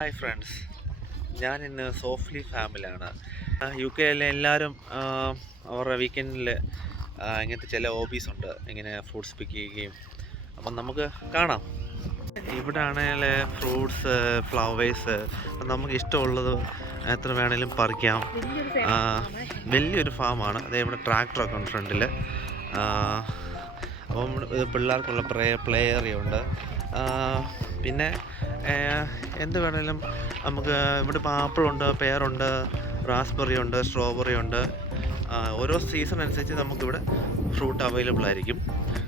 Hi friends, ഞാൻ ഇന്ന് സോഫ്ലി ഫാമിലാണ്. U കെയിലെ എല്ലാവരും അവരുടെ വീക്കെൻഡിൽ ഇങ്ങനത്തെ ചില ഹോബീസ് ഉണ്ട്, ഇങ്ങനെ ഫ്രൂട്ട്സ് പിക്ക് ചെയ്യുകയും. അപ്പം നമുക്ക് കാണാം. ഇവിടെ ആണെങ്കിൽ ഫ്രൂട്ട്സ്, ഫ്ലവേഴ്സ് നമുക്ക് ഇഷ്ടമുള്ളത് എത്ര വേണേലും പറിക്കാം. വലിയൊരു ഫാമാണ്. അതേ ഇവിടെ ട്രാക്ടറൊക്കെ ഉണ്ട് ഫ്രണ്ടിൽ. അപ്പം പിള്ളേർക്കുള്ള പ്ലേ ഏരിയ ഉണ്ട്. പിന്നെ എന്ത് വേണേലും നമുക്ക് ഇവിടെ ഇപ്പോൾ ആപ്പിളുണ്ട്, പെയറുണ്ട്, റാസ്ബെറി ഉണ്ട്, സ്ട്രോബെറി ഉണ്ട്. ഓരോ സീസൺ അനുസരിച്ച് നമുക്കിവിടെ ഫ്രൂട്ട് അവൈലബിൾ ആയിരിക്കും.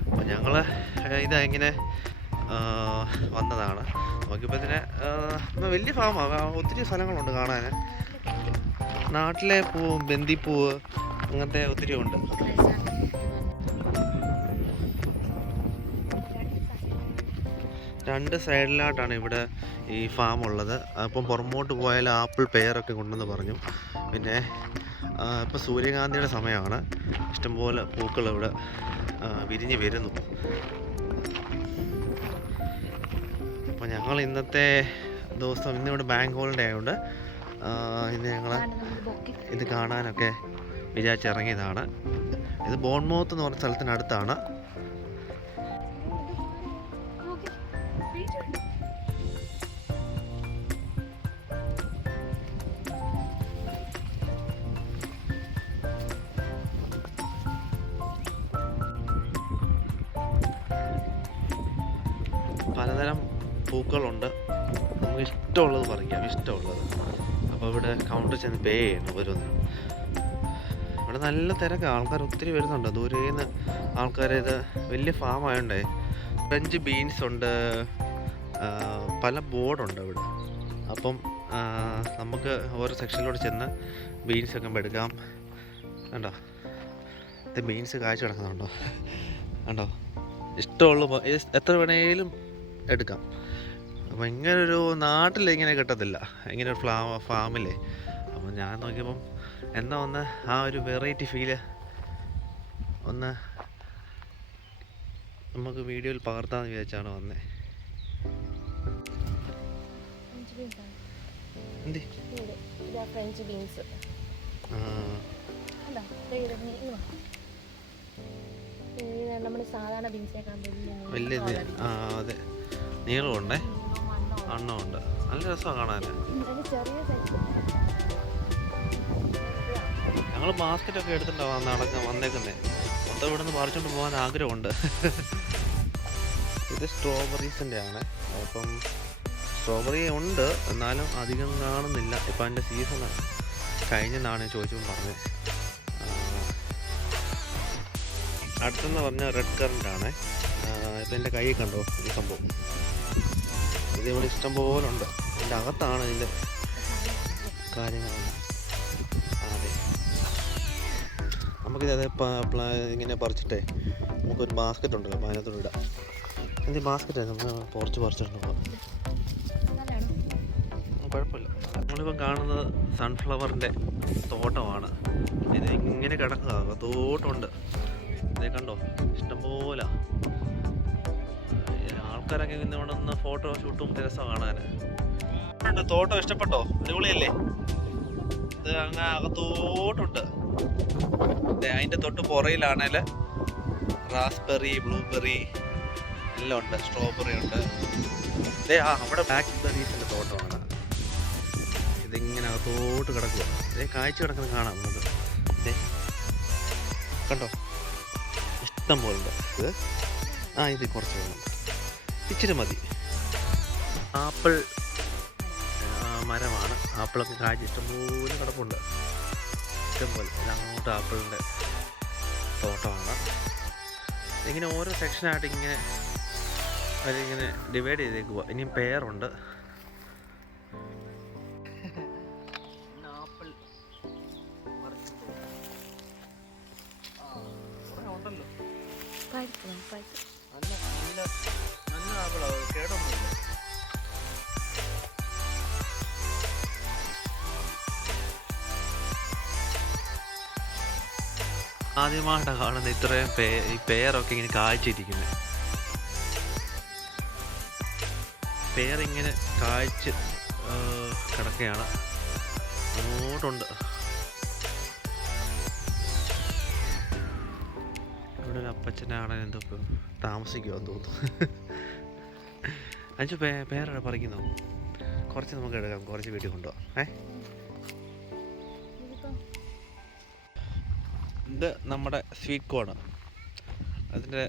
അപ്പോൾ ഞങ്ങൾ ഇങ്ങനെ വന്നതാണ്. നോക്കിയപ്പോൾ ഇതിനെ വലിയ ഫാമാണ്, ഒത്തിരി സ്ഥലങ്ങളുണ്ട് കാണാൻ. നാട്ടിലെ പൂവ്, ബന്ദിപ്പൂവ്, അങ്ങനത്തെ ഒത്തിരി ഉണ്ട്. രണ്ട് സൈഡിലായിട്ടാണ് ഇവിടെ ഈ ഫാം ഉള്ളത്. അപ്പം പുറമോട്ട് പോയാൽ ആപ്പിൾ, പെയറൊക്കെ കൊണ്ടെന്ന് പറഞ്ഞു. പിന്നെ ഇപ്പോൾ സൂര്യകാന്തിയുടെ സമയമാണ്. ഇഷ്ടംപോലെ പൂക്കൾ ഇവിടെ വിരിഞ്ഞ് വരുന്നു. അപ്പോൾ ഞങ്ങൾ ഇന്നത്തെ ദിവസം, ഇന്നിവിടെ ബാങ്ക് ഹോളിഡേ ആയതുകൊണ്ട് ഇന്ന് ഞങ്ങൾ ഇത് കാണാനൊക്കെ വിചാരിച്ചിറങ്ങിയതാണ്. ഇത് ബോൺമൗത്ത് എന്ന് പറഞ്ഞ സ്ഥലത്തിനടുത്താണ്. പലതരം പൂക്കളുണ്ട്, നമുക്ക് ഇഷ്ടമുള്ളത് പറിക്കാം, ഇഷ്ടമുള്ളത്. അപ്പോൾ ഇവിടെ കൗണ്ടർ ചെന്ന് പേ ചെയ്യണം വരുന്നു. ഇവിടെ നല്ല തിരക്കാണ്, ആൾക്കാർ ഒത്തിരി വരുന്നുണ്ട്, ദൂരേന്ന് ആൾക്കാർ. ഇത് വലിയ ഫാം ആയതുകൊണ്ടേ ഫ്രഞ്ച് ബീൻസ് ഉണ്ട്, പല ബോർഡുണ്ട് ഇവിടെ. അപ്പം നമുക്ക് ഓരോ സെക്ഷനിലോട്ട് ചെന്ന് ബീൻസൊക്കെ എടുക്കാം. കണ്ടോ, ഇത് ബീൻസ് കാഴ്ച കിടക്കുന്നുണ്ടോ, കണ്ടോ. ഇഷ്ടമുള്ള എത്ര വേണേലും എടുക്കാം. അപ്പോൾ ഇങ്ങനൊരു നാട്ടിലിങ്ങനെ കിട്ടത്തില്ല, ഇങ്ങനെ ഒരു ഫാമില്ലേ. അപ്പോൾ ഞാൻ നോക്കിയപ്പം എന്നാ ഒന്ന് ആ ഒരു വെറൈറ്റി ഫീല് ഒന്ന് നമുക്ക് വീഡിയോയിൽ പകർത്താമെന്ന് വിചാരിച്ചാണ് വന്നേ. ഫ്രഞ്ച് ബീൻസ് നമ്മുടെ സാധാരണ ബീൻസിനേക്കാൾ വലിയ അതെ, നീളമുണ്ടേ, അണ്ണമുണ്ട്, നല്ല രസമാണ് കാണാൻ. ഞങ്ങൾ ബാസ്ക്കറ്റൊക്കെ എടുത്തിട്ടുണ്ടാവും വന്നേക്കുന്നേ. മൊത്തം ഇവിടെ നിന്ന് പറിച്ചുകൊണ്ട് പോകാൻ ആഗ്രഹമുണ്ട്. ഇത് സ്ട്രോബെറീസിൻ്റെ ആണ്. അപ്പം സ്ട്രോബെറി ഉണ്ട്, എന്നാലും അധികം കാണുന്നില്ല. ഇപ്പം അതിൻ്റെ സീസൺ കഴിഞ്ഞെന്നാണ് ചോദിച്ചപ്പോൾ പറഞ്ഞത്. അടുത്തെന്ന് പറഞ്ഞാൽ റെഡ് കറൻ്റാണ്. ഇപ്പം എൻ്റെ കൈ കണ്ടോ ഈ സംഭവം, ഇത് ഇവിടെ ഇഷ്ടം പോലെ ഉണ്ട്. ഇതിൻ്റെ അകത്താണ് ഇതിൻ്റെ കാര്യങ്ങളെല്ലാം. അതെ, നമുക്കിത് ഇങ്ങനെ പറിച്ചിട്ടേ നമുക്കൊരു ബാസ്ക്കറ്റ് ഉണ്ടല്ലോ, അപ്പോൾ അതിനകത്തോട് ഇടാം. എന്ത് ബാസ്ക്കറ്റ് നമ്മൾ പറിച്ചിട്ടുണ്ടോ, കുഴപ്പമില്ല. നമ്മളിപ്പം കാണുന്നത് സൺഫ്ലവറിൻ്റെ തോട്ടമാണ്. ഇത് ഇങ്ങനെ കിടക്കുക, തോട്ടമുണ്ട്. ഇതേ കണ്ടോ, ഇഷ്ടംപോലെ ആൾക്കാരൊക്കെ ഇന്ന് ഇവിടെ നിന്ന് ഫോട്ടോ ഷൂട്ടും രസമാണ് കാണാൻ. തോട്ടം ഇഷ്ടപ്പെട്ടോ? അടിപൊളിയല്ലേ? ഇത് അങ്ങനെ അകത്തോട്ടുണ്ട്. അതിൻ്റെ തൊട്ട് പുറയിലാണേൽ റാസ്ബെറി, ബ്ലൂബെറി എല്ലാം ഉണ്ട്, സ്ട്രോബെറി ഉണ്ട്. അവിടെ ബ്ലാക്ക് ബെറീസിൻ്റെ തോട്ടമാണ്. ഇതിങ്ങനെ അകത്തോട്ട് കിടക്കുക. ഇതേ കാഴ്ച കിടക്കുന്നത് കാണാം നമുക്ക്. ഇതേ കണ്ടോ, ഇഷ്ടം പോലെ ഉണ്ട്. ഇത് കുറച്ച് വേണം, ഇച്ചിരി മതി. ആപ്പിൾ മരമാണ്, ആപ്പിളൊക്കെ കാഴ്ച ഇഷ്ടംപോലെ കിടപ്പുണ്ട്, ഇഷ്ടംപോലെ. അങ്ങോട്ട് ആപ്പിളിൻ്റെ തോട്ടമാണ്. ഇങ്ങനെ ഓരോ സെക്ഷനായിട്ട് ഇങ്ങനെ അതിങ്ങനെ ഡിവൈഡ് ചെയ്തേക്കുക. ഇനിയും പെയറുണ്ട്. ആപ്പിൾ ഉണ്ടല്ലോ, നല്ല ആപ്പിളാ, കേടൊന്നുമില്ല. ആദ്യമായിട്ടാണ് കാണുന്നത് ഇത്രയും ഈ പെയറൊക്കെ ഇങ്ങനെ കാഴ്ചയിരിക്കുന്നത്. പെയറിങ്ങനെ കാഴ്ച കിടക്കുകയാണ്. അങ്ങോട്ടുണ്ട്. ഇവിടെ ഒരു അപ്പച്ചനാണ് എന്തൊക്കെ താമസിക്കുമെന്ന് തോന്നുന്നു. അഞ്ചു പേരാണ് പറിക്കുന്നു. കുറച്ച് നമുക്ക് എടുക്കാം, കുറച്ച് വീട്ടിൽ കൊണ്ടുപോകാം. ഇത് നമ്മുടെ സ്വീറ്റ് കോൺ, അതിൻ്റെ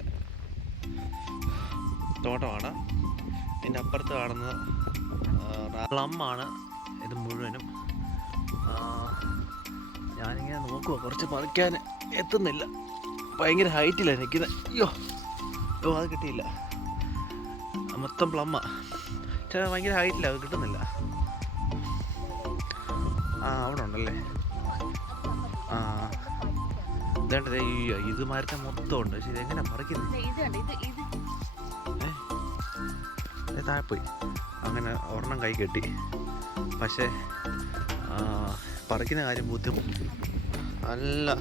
തോട്ടമാണ്. ഇതിൻ്റെ അപ്പുറത്ത് കാണുന്നത് പ്ലമ്മാണ്. ഇത് മുഴുവനും ഞാനിങ്ങനെ നോക്കുക, കുറച്ച് പറിക്കാൻ എത്തുന്നില്ല. ഭയങ്കര ഹൈറ്റിലാണ് നിൽക്കുന്നത്. അയ്യോ അത് കിട്ടിയില്ല. മൊത്തം പ്ലമ്മ. ഭയങ്കര ഹൈറ്റിലാണ്, അത് കിട്ടുന്നില്ല. അവിടെ ഉണ്ടല്ലേ. ഇതേണ്ടത് ഇത് മരത്തെ മൊത്തം ഉണ്ട്. പക്ഷെ ഇതെങ്ങനെ പറിക്കുന്നത്? താഴെപ്പോയി. അങ്ങനെ ഒരെണ്ണം കൈ കെട്ടി. പക്ഷേ പറിക്കുന്ന കാര്യം ബുദ്ധിമുട്ട്. നല്ല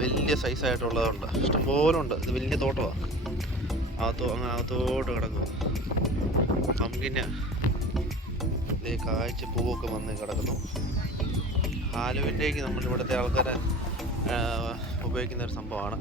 വലിയ സൈസായിട്ടുള്ളതുണ്ട്, ഇഷ്ടംപോലെ ഉണ്ട്. ഇത് വലിയ തോട്ടമാണ്. അകത്തോട്ട് കിടക്കുക. പമ്പിന് കായ്ച്ച പൂവൊക്കെ വന്ന് കിടക്കുന്നു. ഹാലുവിൻ്റേക്ക് നമ്മൾ ഇവിടുത്തെ ആൾക്കാരെ ഉപയോഗിക്കുന്ന ഒരു സംഭവമാണ്.